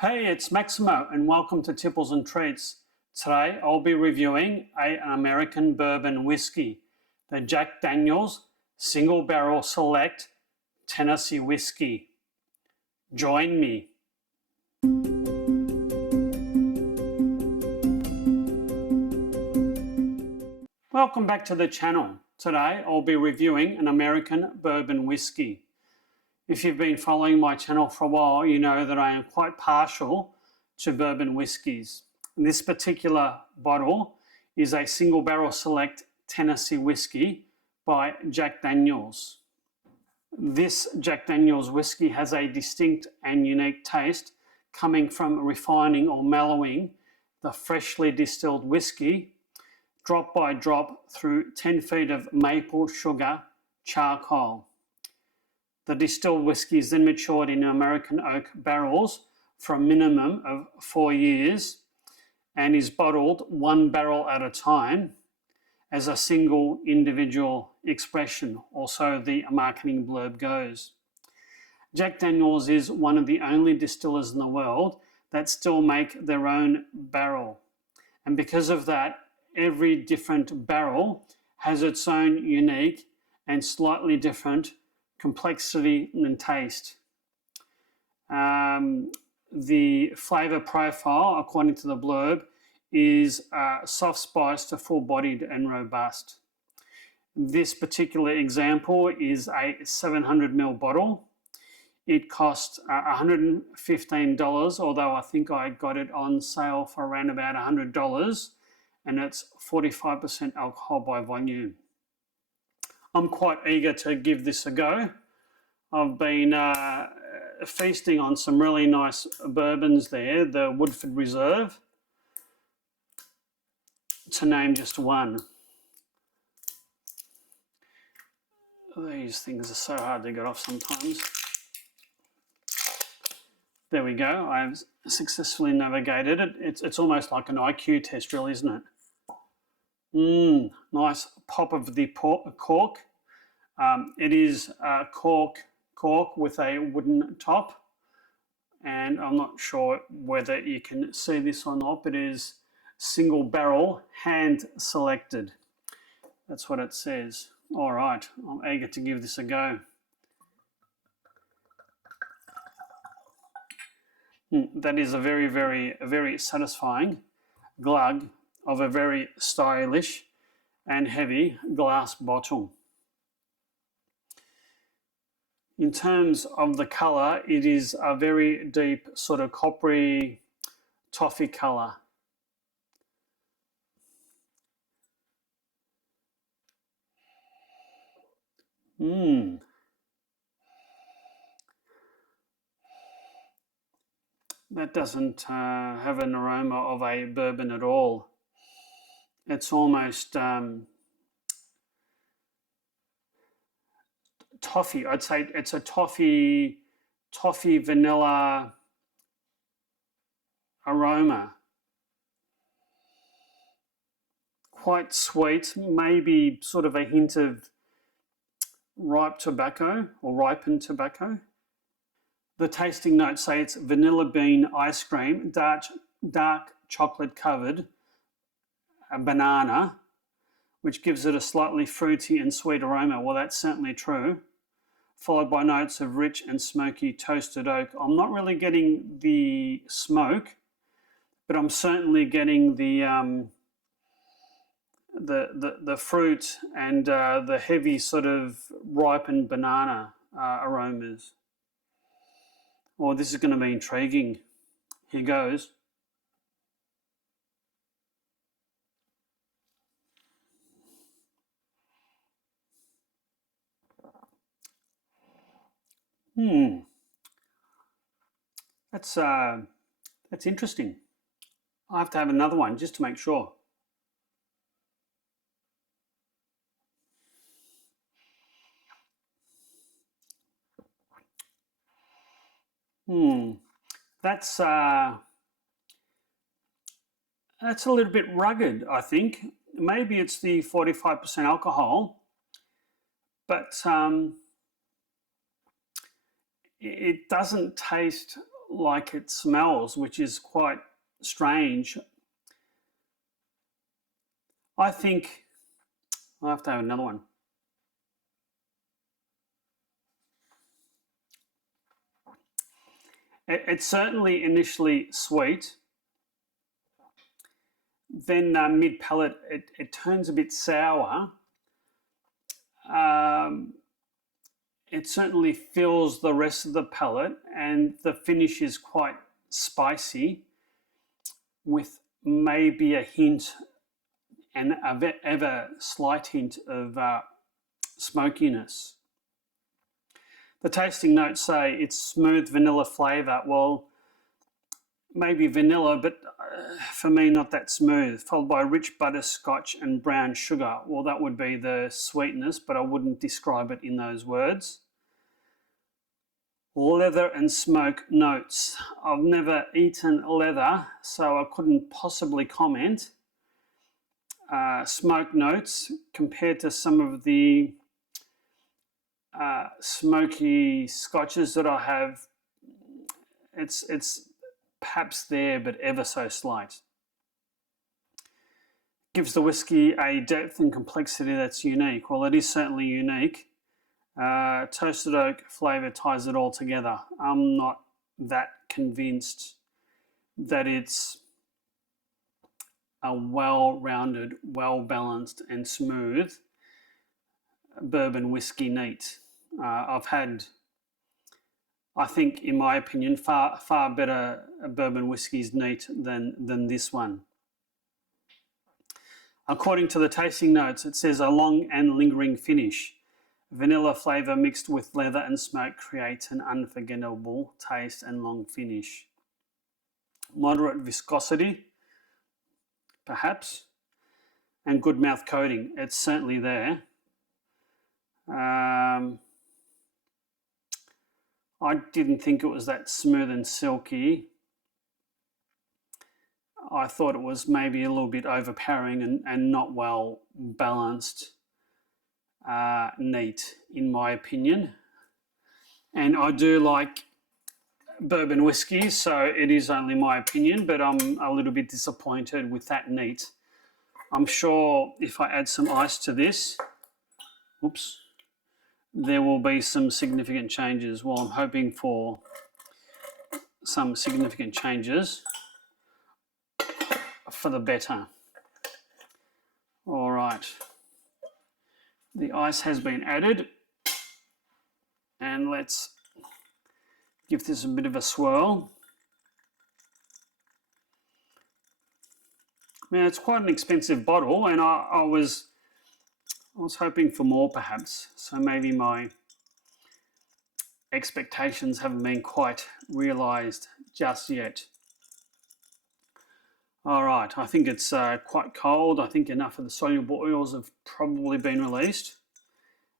Hey, it's Maximo and welcome to Tipples and Treats. Today I'll be reviewing an American bourbon whiskey, the Jack Daniel's Single Barrel Select Tennessee Whiskey. Join me. Welcome back to the channel. Today I'll be reviewing an American bourbon whiskey. If you've been following my channel for a while, you know that I am quite partial to bourbon whiskies. This particular bottle is a Single Barrel Select Tennessee Whiskey by Jack Daniel's. This Jack Daniel's whiskey has a distinct and unique taste coming from refining or mellowing the freshly distilled whiskey drop by drop through 10 feet of maple sugar charcoal. The distilled whiskey is then matured in American oak barrels for a minimum of 4 years and is bottled one barrel at a time as a single individual expression, or so the marketing blurb goes. Jack Daniel's is one of the only distillers in the world that still make their own barrel. And because of that, every different barrel has its own unique and slightly different complexity and taste. The flavour profile, according to the blurb, is soft spice to full bodied and robust. This particular example is a 700 ml bottle. It cost $115, although I think I got it on sale for around about $100, and it's 45% alcohol by volume. I'm quite eager to give this a go. I've been feasting on some really nice bourbons there, the Woodford Reserve, to name just one. These things are so hard to get off sometimes. There we go, I've successfully navigated it. It's almost like an IQ test, really, isn't it? Nice pop of the cork. It is cork with a wooden top, and I'm not sure whether you can see this or not, but it is single barrel, hand selected. That's what it says. All right, I'm eager to give this a go. That is a very satisfying glug of a very stylish and heavy glass bottle. In terms of the colour, it is a very deep sort of coppery toffee colour. That doesn't have an aroma of a bourbon at all. It's almost toffee. I'd say it's a toffee vanilla aroma. Quite sweet, maybe sort of a hint of ripe tobacco or ripened tobacco. The tasting notes say it's vanilla bean ice cream, dark chocolate covered, a banana, which gives it a slightly fruity and sweet aroma. Well, that's certainly true. Followed by notes of rich and smoky toasted oak. I'm not really getting the smoke, but I'm certainly getting the fruit and the heavy sort of ripened banana aromas. Oh, this is going to be intriguing. Here goes. That's interesting. I have to have another one just to make sure. That's a little bit rugged, I think. Maybe it's the 45% alcohol, but it doesn't taste like it smells, which is quite strange. I think I'll have to have another one. It's certainly initially sweet. Then mid-palate, it turns a bit sour. It certainly fills the rest of the palate, and the finish is quite spicy with maybe a hint and a ever slight hint of smokiness. The tasting notes say it's smooth vanilla flavour. Well, maybe vanilla, but for me, not that smooth. Followed by rich butterscotch and brown sugar. Well, that would be the sweetness, but I wouldn't describe it in those words. Leather and smoke notes. I've never eaten leather, so I couldn't possibly comment. Smoke notes compared to some of the smoky scotches that I have, it's perhaps there, but ever so slight. Gives the whiskey a depth and complexity that's unique. Well, it is certainly unique. Toasted oak flavour ties it all together. I'm not that convinced that it's a well-rounded, well-balanced and smooth bourbon whiskey neat. I've had, I think, in my opinion, far better bourbon whiskies neat than this one. According to the tasting notes, it says a long and lingering finish. Vanilla flavour mixed with leather and smoke creates an unforgettable taste and long finish. Moderate viscosity, perhaps, and good mouth coating. It's certainly there. I didn't think it was that smooth and silky. I thought it was maybe a little bit overpowering and not well balanced, neat, in my opinion. And I do like bourbon whiskey, so it is only my opinion, but I'm a little bit disappointed with that neat. I'm sure if I add some ice to this, oops, there will be some significant changes. Well, I'm hoping for some significant changes for the better. All right, the ice has been added, and let's give this a bit of a swirl. Now, it's quite an expensive bottle, and I was hoping for more, perhaps. So maybe my expectations haven't been quite realised just yet. All right, I think it's quite cold. I think enough of the soluble oils have probably been released.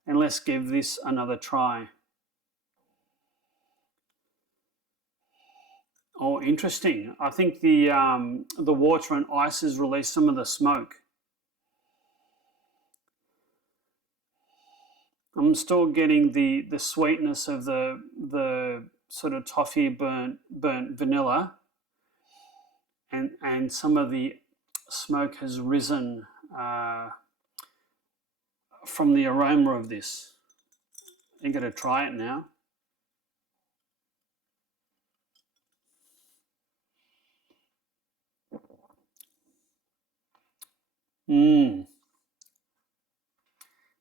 And let's give this another try. Oh, interesting. I think the water and ice has released some of the smoke. I'm still getting the sweetness of the sort of toffee burnt vanilla, and some of the smoke has risen from the aroma of this. I'm going to try it now.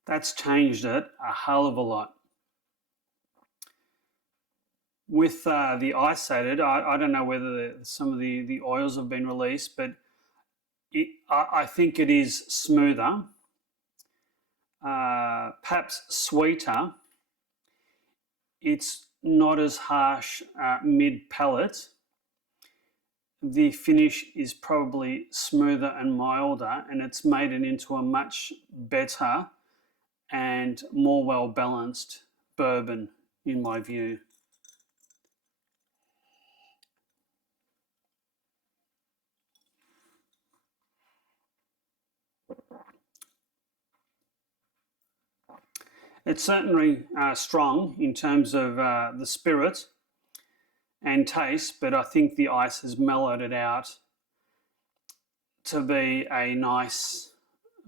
That's changed it a hell of a lot. With the ice added, I don't know whether some of the oils have been released, but I think it is smoother, perhaps sweeter. It's not as harsh mid-palate. The finish is probably smoother and milder, and it's made it into a much better and more well-balanced bourbon, in my view. It's certainly strong in terms of the spirit, and taste, but I think the ice has mellowed it out to be a nice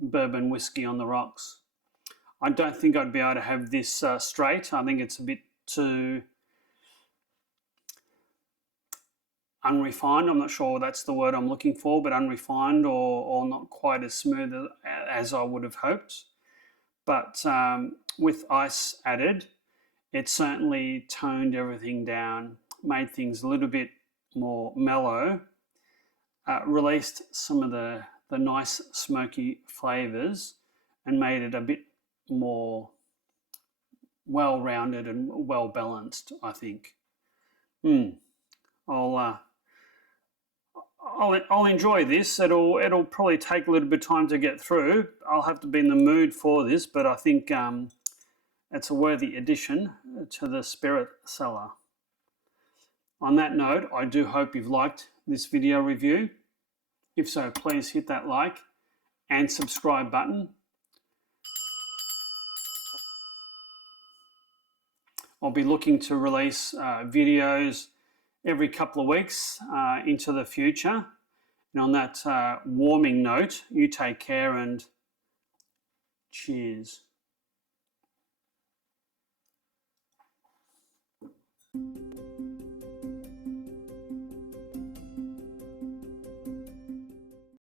bourbon whiskey on the rocks. I don't think I'd be able to have this straight. I think it's a bit too unrefined. I'm not sure that's the word I'm looking for, but unrefined or not quite as smooth as I would have hoped. But with ice added, it certainly toned everything down, made things a little bit more mellow, released some of the nice smoky flavours and made it a bit more well-rounded and well-balanced, I think. I'll enjoy this. It'll probably take a little bit of time to get through. I'll have to be in the mood for this, but I think it's a worthy addition to the spirit cellar. On that note, I do hope you've liked this video review. If so, please hit that like and subscribe button. I'll be looking to release videos every couple of weeks into the future. And on that warming note, you take care and cheers.